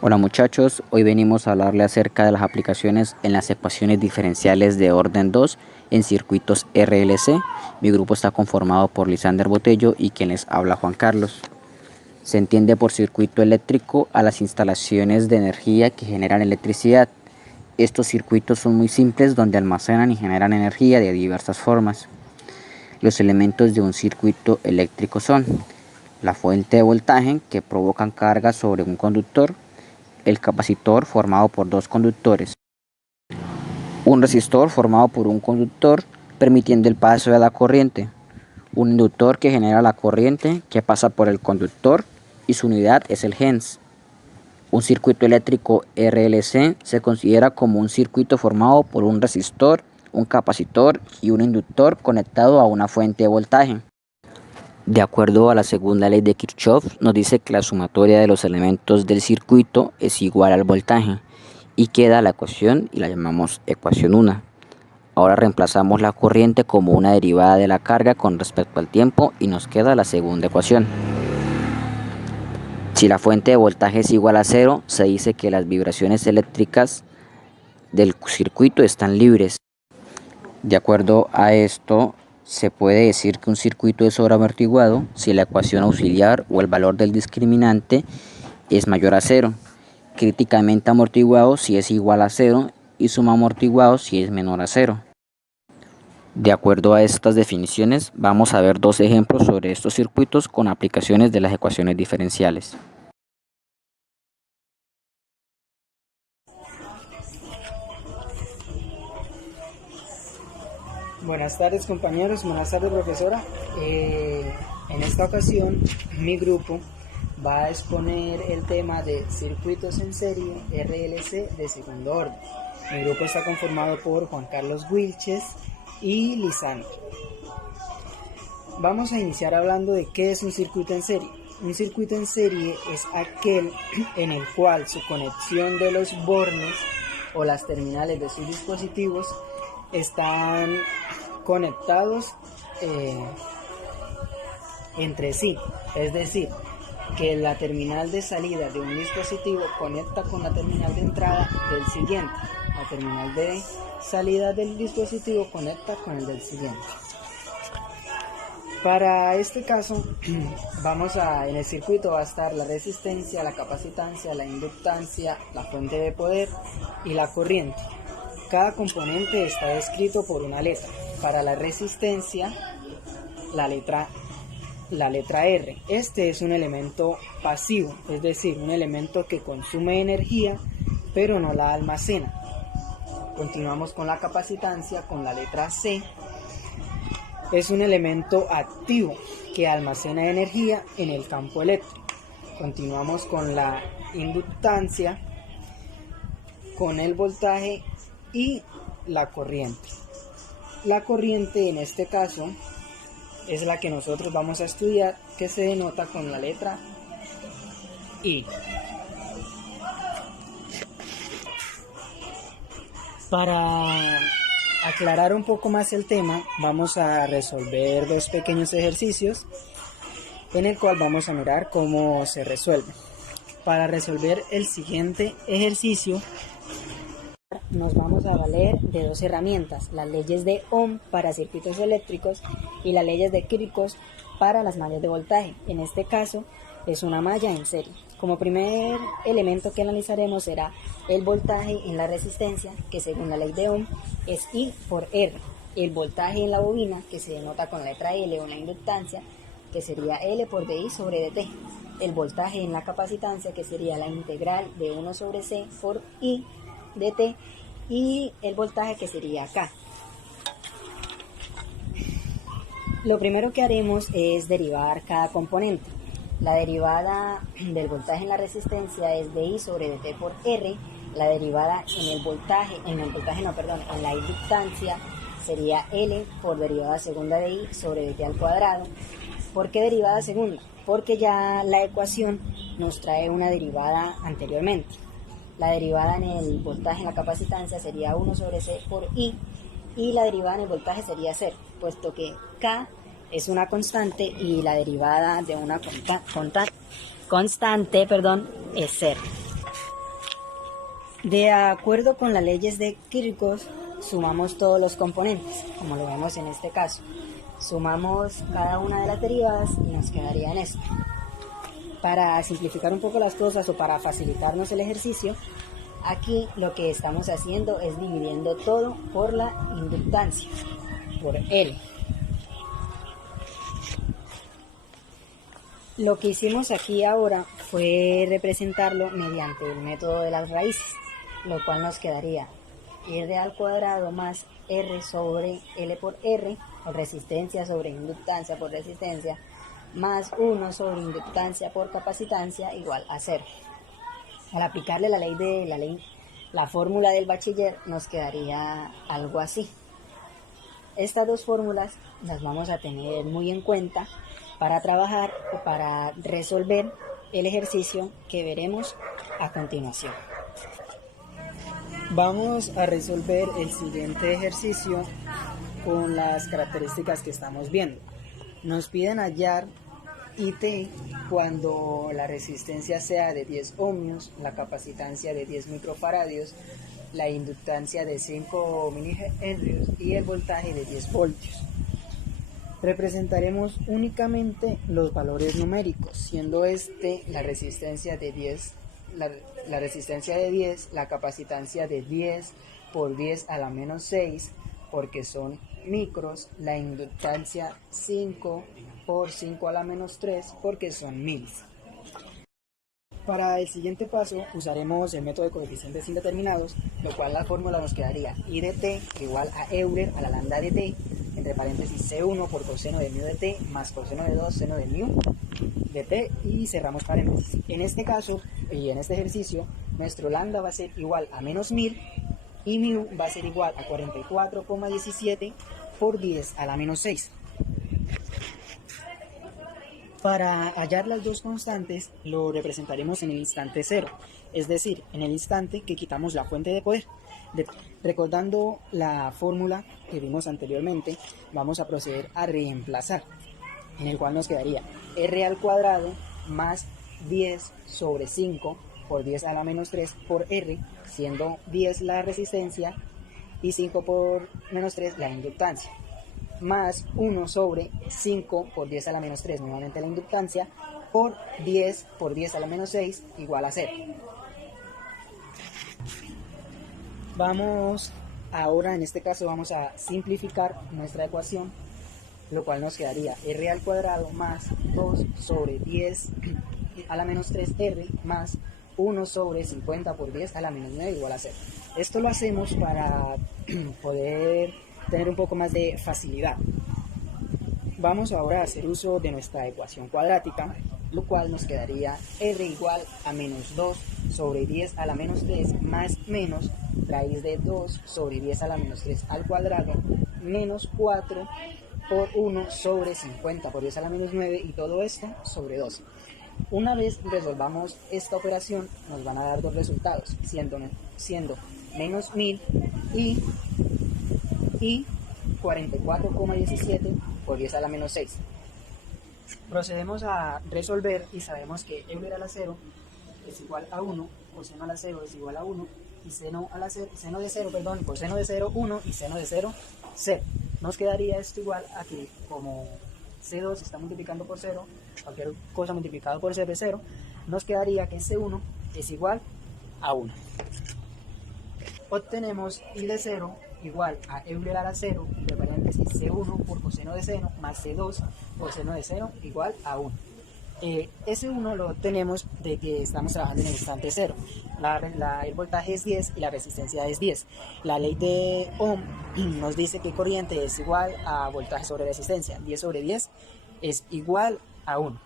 Hola muchachos, hoy venimos a hablarle acerca de las aplicaciones en las ecuaciones diferenciales de orden 2 en circuitos RLC. Mi grupo está conformado por Lisander Botello y quien les habla Juan Carlos. Se entiende por circuito eléctrico a las instalaciones de energía que generan electricidad. Estos circuitos son muy simples donde almacenan y generan energía de diversas formas. Los elementos de un circuito eléctrico son la fuente de voltaje que provocan carga sobre un conductor, el capacitor formado por dos conductores, un resistor formado por un conductor permitiendo el paso de la corriente, un inductor que genera la corriente que pasa por el conductor y su unidad es el Henry. Un circuito eléctrico RLC se considera como un circuito formado por un resistor, un capacitor y un inductor conectado a una fuente de voltaje. De acuerdo a la segunda ley de Kirchhoff, nos dice que la sumatoria de los elementos del circuito es igual al voltaje y queda la ecuación y la llamamos ecuación 1. Ahora reemplazamos la corriente como una derivada de la carga con respecto al tiempo y nos queda la segunda ecuación. Si la fuente de voltaje es igual a 0, se dice que las vibraciones eléctricas del circuito están libres. De acuerdo a esto, se puede decir que un circuito es sobreamortiguado si la ecuación auxiliar o el valor del discriminante es mayor a 0, críticamente amortiguado si es igual a 0 y subamortiguado si es menor a 0. De acuerdo a estas definiciones, vamos a ver dos ejemplos sobre estos circuitos con aplicaciones de las ecuaciones diferenciales. Buenas tardes compañeros, buenas tardes profesora. En esta ocasión mi grupo va a exponer el tema de circuitos en serie RLC de segundo orden. Mi grupo está conformado por Juan Carlos Wilches y Lisandro. Vamos a iniciar hablando de qué es un circuito en serie. Un circuito en serie es aquel en el cual su conexión de los bornes o las terminales de sus dispositivos están conectados entre sí, es decir, que la terminal de salida de un dispositivo conecta con la terminal de entrada del siguiente, la terminal de salida del dispositivo conecta con el del siguiente. Para este caso, en el circuito va a estar la resistencia, la capacitancia, la inductancia, la fuente de poder y la corriente. Cada componente está descrito por una letra. Para la resistencia, la letra R. Este es un elemento pasivo, es decir, un elemento que consume energía, pero no la almacena. Continuamos con la capacitancia, con la letra C. Es un elemento activo que almacena energía en el campo eléctrico. Continuamos con la inductancia, con el voltaje y la corriente. La corriente en este caso es la que nosotros vamos a estudiar, que se denota con la letra I. Para aclarar un poco más el tema, vamos a resolver dos pequeños ejercicios en el cual vamos a mirar cómo se resuelve. Para resolver el siguiente ejercicio, nos vamos a valer de dos herramientas, las leyes de Ohm para circuitos eléctricos y las leyes de Kirchhoff para las mallas de voltaje. En este caso es una malla en serie. Como primer elemento que analizaremos será el voltaje en la resistencia, que según la ley de Ohm es I por R. El voltaje en la bobina, que se denota con la letra L o la inductancia, que sería L por DI sobre DT. El voltaje en la capacitancia, que sería la integral de 1 sobre C por I dt, y el voltaje, que sería K. Lo primero que haremos es derivar cada componente. La derivada del voltaje en la resistencia es dI sobre dt por R. La derivada en la inductancia sería L por derivada segunda de I sobre dt al cuadrado. ¿Por qué derivada segunda? Porque ya la ecuación nos trae una derivada anteriormente. La derivada en el voltaje en la capacitancia sería 1 sobre C por I y la derivada en el voltaje sería 0, puesto que K es una constante y la derivada de una constante es 0. De acuerdo con las leyes de Kirchhoff, sumamos todos los componentes, como lo vemos en este caso. Sumamos cada una de las derivadas y nos quedaría en esto. Para simplificar un poco las cosas o para facilitarnos el ejercicio, aquí lo que estamos haciendo es dividiendo todo por la inductancia, por L. Lo que hicimos aquí ahora fue representarlo mediante el método de las raíces, lo cual nos quedaría R al cuadrado más R sobre L por R, o resistencia sobre inductancia por resistencia, más 1 sobre inductancia por capacitancia igual a 0. Al aplicarle la fórmula del bachiller, nos quedaría algo así. Estas dos fórmulas las vamos a tener muy en cuenta para trabajar o para resolver el ejercicio que veremos a continuación. Vamos a resolver el siguiente ejercicio con las características que estamos viendo. Nos piden hallar IT cuando la resistencia sea de 10 ohmios, la capacitancia de 10 microfaradios, la inductancia de 5 milihenrios y el voltaje de 10 voltios. Representaremos únicamente los valores numéricos, siendo la resistencia de 10, la resistencia de 10, la capacitancia de 10 por 10 a la menos 6, porque son micros, la inductancia 5 por 5 a la menos 3, porque son milis. Para el siguiente paso usaremos el método de coeficientes indeterminados, lo cual la fórmula nos quedaría I de t igual a Euler a la lambda de t, entre paréntesis C1 por coseno de mu de t más coseno de 2 seno de mu de t, y cerramos paréntesis. En este caso y en este ejercicio, nuestro lambda va a ser igual a menos 1000 y mu va a ser igual a 44,17 por 10 a la menos 6. Para hallar las dos constantes lo representaremos en el instante cero, es decir, en el instante que quitamos la fuente de poder. Recordando la fórmula que vimos anteriormente, vamos a proceder a reemplazar, en el cual nos quedaría R al cuadrado más 10 sobre 5 por 10 a la menos 3 por R, siendo 10 la resistencia y 5 por menos 3 la inductancia, más 1 sobre 5 por 10 a la menos 3, nuevamente la inductancia, por 10 a la menos 6 igual a 0. Ahora en este caso vamos a simplificar nuestra ecuación, lo cual nos quedaría R al cuadrado más 2 sobre 10 a la menos 3R más 1 sobre 50 por 10 a la menos 9 igual a 0. Esto lo hacemos para poder tener un poco más de facilidad. Vamos ahora a hacer uso de nuestra ecuación cuadrática, lo cual nos quedaría R igual a menos 2 sobre 10 a la menos 3 más menos raíz de 2 sobre 10 a la menos 3 al cuadrado menos 4 por 1 sobre 50 por 10 a la menos 9 y todo esto sobre 12. Una vez resolvamos esta operación nos van a dar dos resultados, siendo menos 1000 y 44,17 por 10 a la menos 6. Procedemos a resolver y sabemos que Euler a la 0 es igual a 1, coseno a la 0 es igual a 1, y seno de 0, 1, y seno de 0, 0. Nos quedaría esto igual a que como C2 se está multiplicando por 0, cualquier cosa multiplicado por 0 es 0, nos quedaría que C1 es igual a 1. Obtenemos I de 0 igual a Euler a la 0, entre paréntesis C1 por coseno de seno, más C2 por seno de seno igual a 1. Ese 1 lo obtenemos de que estamos trabajando en el instante 0. El voltaje es 10 y la resistencia es 10. La ley de Ohm nos dice que corriente es igual a voltaje sobre resistencia. 10 sobre 10 es igual a 1.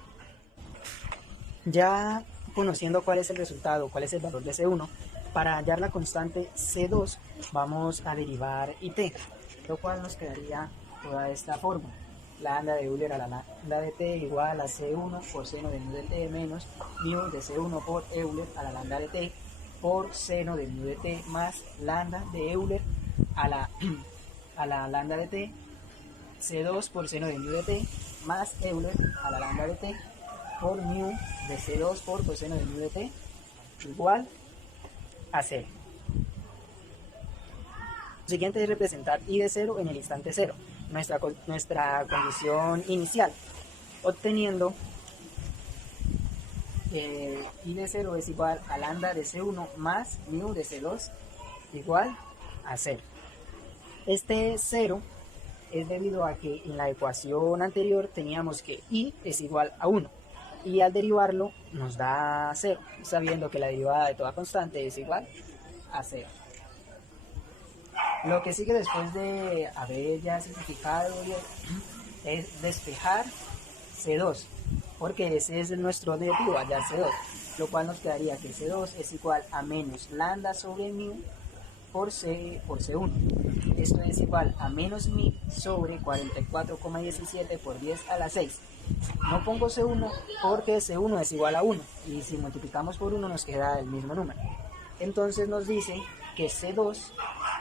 Ya conociendo cuál es el resultado, cuál es el valor de C1, para hallar la constante C2 vamos a derivar IT, lo cual nos quedaría toda esta fórmula. Lambda de Euler a la lambda de t igual a C1 por seno de mu de t menos mu de C1 por Euler a la lambda de t por seno de mu de t más lambda de Euler a la lambda de t, C2 por seno de mu de t más Euler a la lambda de t por mu de C2 por coseno de mu de t igual a 0. Lo siguiente es representar y de 0 en el instante 0, nuestra condición inicial, obteniendo y de 0 es igual a lambda de C1 más mu de C2 igual a 0. Este 0 es debido a que en la ecuación anterior teníamos que y es igual a 1 y al derivarlo nos da 0, sabiendo que la derivada de toda constante es igual a 0. Lo que sigue después de haber ya simplificado es despejar C2, porque ese es nuestro objetivo, hallar C2, lo cual nos quedaría que C2 es igual a menos lambda sobre mu por C1. Esto es igual a menos 1000 sobre 44,17 por 10 a la 6. No pongo C1 porque C1 es igual a 1 y si multiplicamos por 1 nos queda el mismo número. Entonces nos dice que C2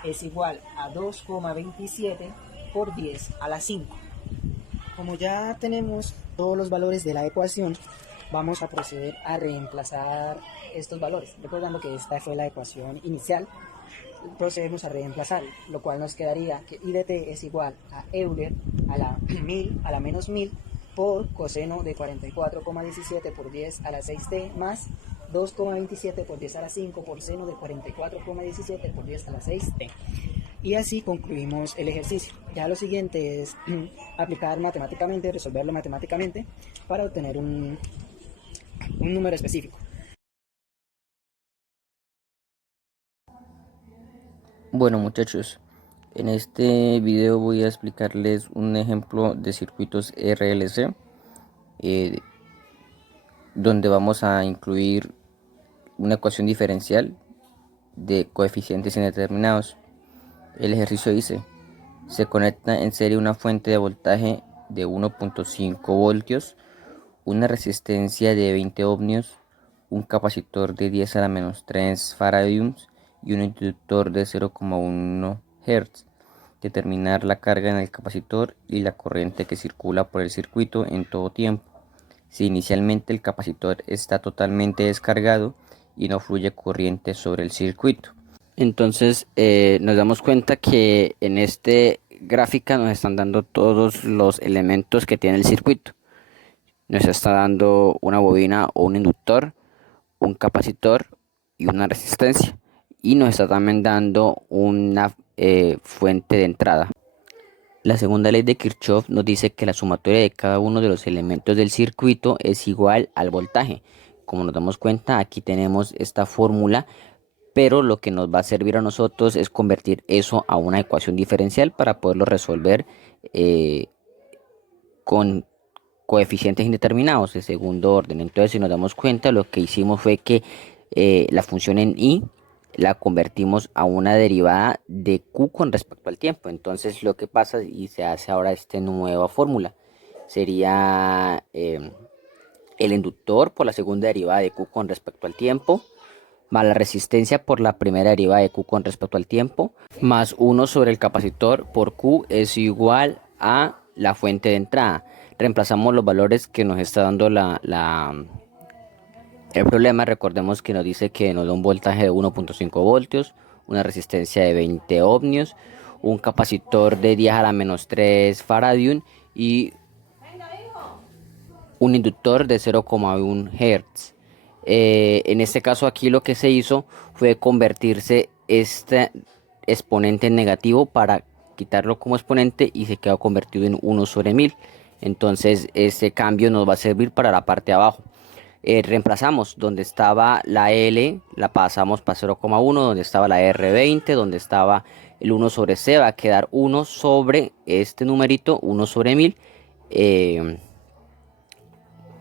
es igual a 2,27 por 10 a la 5. Como ya tenemos todos los valores de la ecuación, vamos a proceder a reemplazar estos valores. Recordando que esta fue la ecuación inicial, procedemos a reemplazar, lo cual nos quedaría que I de t es igual a Euler a la 1000 a la menos 1000 por coseno de 44,17 por 10 a la 6t más 2,27 por 10 a la 5 por seno de 44,17 por 10 a la 6t. Y así concluimos el ejercicio. Ya lo siguiente es aplicar matemáticamente, resolverlo matemáticamente para obtener un número específico. Bueno muchachos, en este video voy a explicarles un ejemplo de circuitos RLC, donde vamos a incluir una ecuación diferencial de coeficientes indeterminados. El ejercicio dice: se conecta en serie una fuente de voltaje de 1.5 voltios, una resistencia de 20 ohmios, un capacitor de 10 a la menos 3 faradios y un inductor de 0,1 Hz. Determinar la carga en el capacitor y la corriente que circula por el circuito en todo tiempo. Si inicialmente el capacitor está totalmente descargado y no fluye corriente sobre el circuito. Entonces nos damos cuenta que en este gráfica nos están dando todos los elementos que tiene el circuito. Nos está dando una bobina o un inductor, un capacitor y una resistencia. Y nos está también dando una fuente de entrada. La segunda ley de Kirchhoff nos dice que la sumatoria de cada uno de los elementos del circuito es igual al voltaje. Como nos damos cuenta, aquí tenemos esta fórmula, pero lo que nos va a servir a nosotros es convertir eso a una ecuación diferencial para poderlo resolver con coeficientes indeterminados de segundo orden. Entonces, si nos damos cuenta, lo que hicimos fue que la función en y la convertimos a una derivada de q con respecto al tiempo. Entonces, lo que pasa y se hace ahora esta nueva fórmula sería el inductor por la segunda derivada de q con respecto al tiempo, más la resistencia por la primera derivada de q con respecto al tiempo, más 1 sobre el capacitor por q es igual a la fuente de entrada. Reemplazamos los valores que nos está dando el problema. Recordemos que nos dice que nos da un voltaje de 1.5 voltios, una resistencia de 20 ohmios, un capacitor de 10 a la menos 3 faradios y un inductor de 0,1 Hz. En este caso aquí lo que se hizo fue convertirse este exponente en negativo para quitarlo como exponente y se quedó convertido en 1 sobre 1000. Entonces este cambio nos va a servir para la parte de abajo. Reemplazamos donde estaba la L, la pasamos para 0,1, donde estaba la R20, donde estaba el 1 sobre C, va a quedar 1 sobre este numerito, 1 sobre 1000.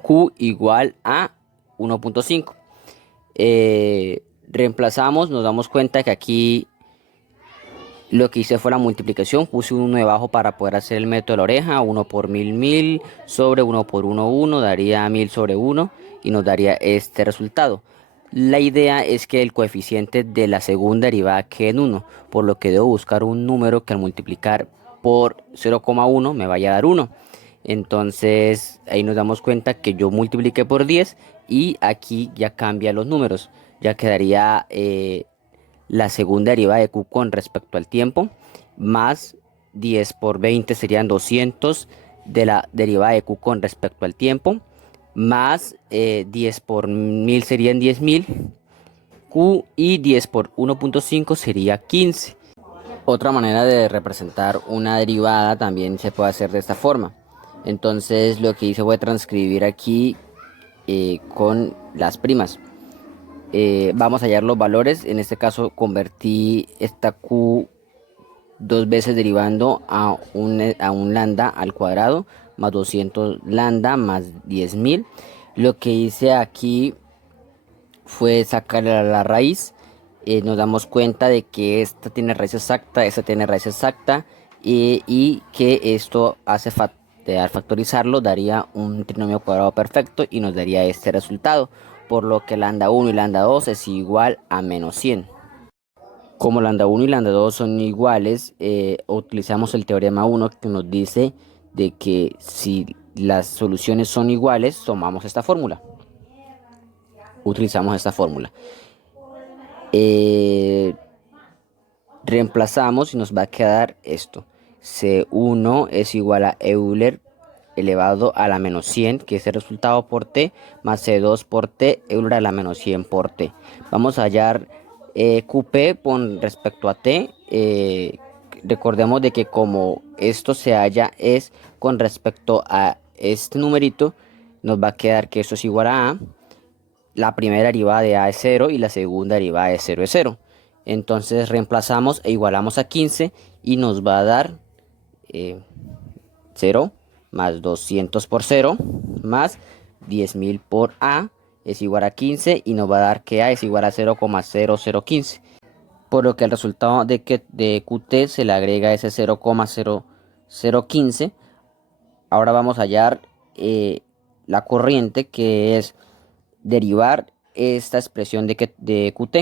Q igual a 1.5. Reemplazamos, nos damos cuenta que aquí lo que hice fue la multiplicación, puse un 1 debajo para poder hacer el método de la oreja, 1 por 1000 sobre 1 por 1, 1, daría 1000 sobre 1 y nos daría este resultado. La idea es que el coeficiente de la segunda derivada quede en 1, por lo que debo buscar un número que al multiplicar por 0,1 me vaya a dar 1. Entonces ahí nos damos cuenta que yo multipliqué por 10 y aquí ya cambia los números. Ya quedaría la segunda derivada de q con respecto al tiempo, más 10 por 20 serían 200 de la derivada de q con respecto al tiempo, más 10 por 1000 serían 10.000 q, y 10 por 1.5 sería 15. Otra manera de representar una derivada también se puede hacer de esta forma. Entonces lo que hice fue transcribir aquí con las primas. Vamos a hallar los valores. En este caso convertí esta q dos veces derivando a un lambda al cuadrado más 200 lambda más 10.000. Lo que hice aquí fue sacar la raíz. Nos damos cuenta de que esta tiene raíz exacta, esta tiene raíz exacta, y que esto al factorizarlo daría un trinomio cuadrado perfecto y nos daría este resultado, por lo que lambda 1 y lambda 2 es igual a menos 100. Como lambda 1 y lambda 2 son iguales, utilizamos el teorema 1 que nos dice de que si las soluciones son iguales, tomamos esta fórmula. Utilizamos esta fórmula. Reemplazamos y nos va a quedar esto. C1 es igual a Euler elevado a la menos 100, que es el resultado por t, más C2 por t, Euler a la menos 100 por t. Vamos a hallar QP con respecto a t. Recordemos de que como esto se halla es con respecto a este numerito, nos va a quedar que esto es igual a la primera derivada de a es 0 y la segunda derivada de 0 es 0. Entonces reemplazamos e igualamos a 15 y nos va a dar 0 más 200 por 0 más 10.000 por a es igual a 15, y nos va a dar que a es igual a 0,0015. Por lo que el resultado de QT se le agrega ese 0,0015. Ahora vamos a hallar la corriente, que es derivar esta expresión de QT.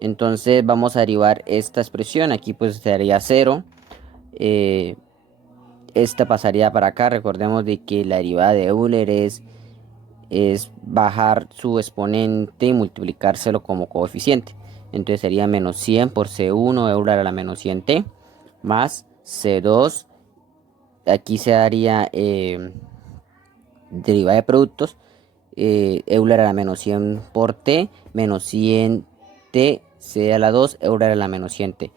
Entonces vamos a derivar esta expresión. Aquí pues sería 0. Esta pasaría para acá. Recordemos de que la derivada de Euler es bajar su exponente y multiplicárselo como coeficiente. Entonces sería menos 100 por C1 Euler a la menos 100t más C2. Aquí se daría derivada de productos. Euler a la menos 100 por t menos 100t c a la 2 Euler a la menos 100t.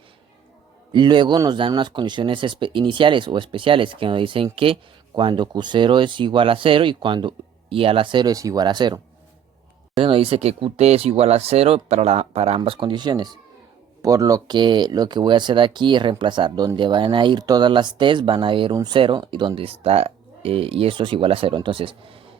Luego nos dan unas condiciones iniciales o especiales que nos dicen que cuando q0 es igual a 0 y cuando i a la 0 es igual a 0. Entonces nos dice que qt es igual a 0 para ambas condiciones. Por lo que voy a hacer aquí es reemplazar. Donde van a ir todas las t's van a haber un 0, y donde está y esto es igual a 0. Entonces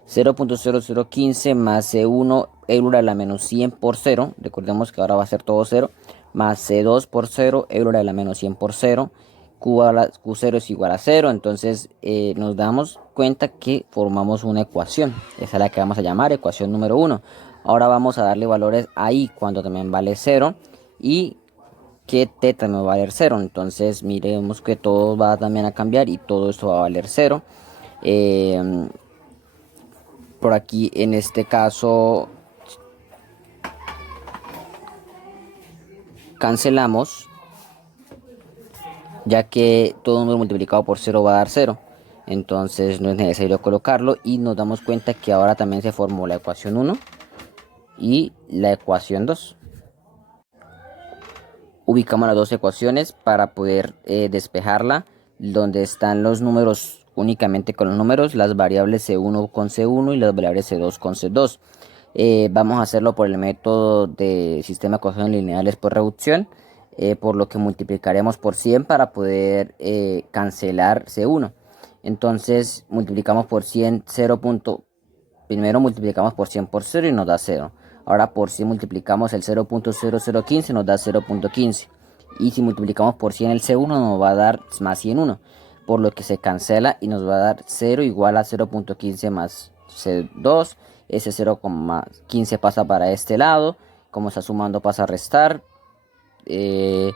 0.0015 más C1 Euler a la menos 100 por 0. Recordemos que ahora va a ser todo 0. Más C2 por 0 Euler a la menos 100 por 0. Q0 es igual a 0. Entonces nos damos cuenta que formamos una ecuación. Esa es la que vamos a llamar ecuación número 1. Ahora vamos a darle valores a i cuando también vale 0. Y que t también va a valer 0. Entonces miremos que todo va también a cambiar y todo esto va a valer 0. Por aquí en este caso cancelamos, ya que todo número multiplicado por 0 va a dar 0. Entonces no es necesario colocarlo, y nos damos cuenta que ahora también se formó la ecuación 1 y la ecuación 2. Ubicamos las dos ecuaciones para poder despejarla, donde están los números únicamente con los números, las variables C1 con C1 y las variables C2 con C2. Vamos a hacerlo por el método de sistema de ecuaciones lineales por reducción, por lo que multiplicaremos por 100 para poder cancelar C1. Entonces multiplicamos por 100, primero multiplicamos por 100 por 0 y nos da 0. Ahora por 100 multiplicamos el 0.0015, nos da 0.15. Y si multiplicamos por 100 el C1 nos va a dar más 101. Por lo que se cancela y nos va a dar 0 igual a 0.15 más C2. Ese 0,15 pasa para este lado. Como está sumando pasa a restar. 0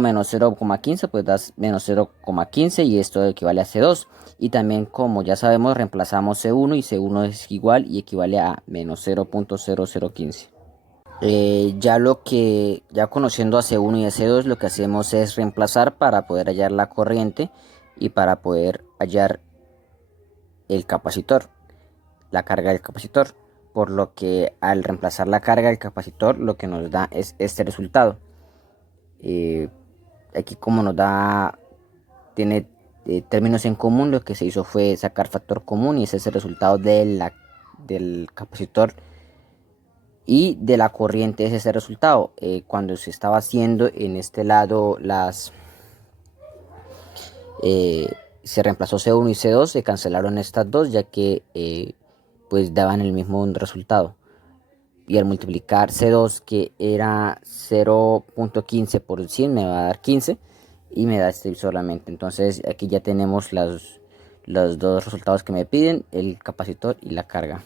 menos 0,15 pues da menos 0,15, y esto equivale a C2. Y también, como ya sabemos, reemplazamos C1 y C1 es igual y equivale a menos 0.0015. Ya conociendo a C1 y a C2, lo que hacemos es reemplazar para poder hallar la corriente y para poder hallar el capacitor, la carga del capacitor. Por lo que al reemplazar la carga del capacitor, lo que nos da es este resultado. Eh, Aquí como tiene términos en común, lo que se hizo fue sacar factor común y ese es el resultado del capacitor y de la corriente. Es ese resultado. Cuando se estaba haciendo en este lado se reemplazó C1 y C2, se cancelaron estas dos ya que pues daban el mismo resultado. Y al multiplicar C2, que era 0.15 por 100, me va a dar 15 y me da este solamente. Entonces aquí ya tenemos los dos resultados que me piden, el capacitor y la carga.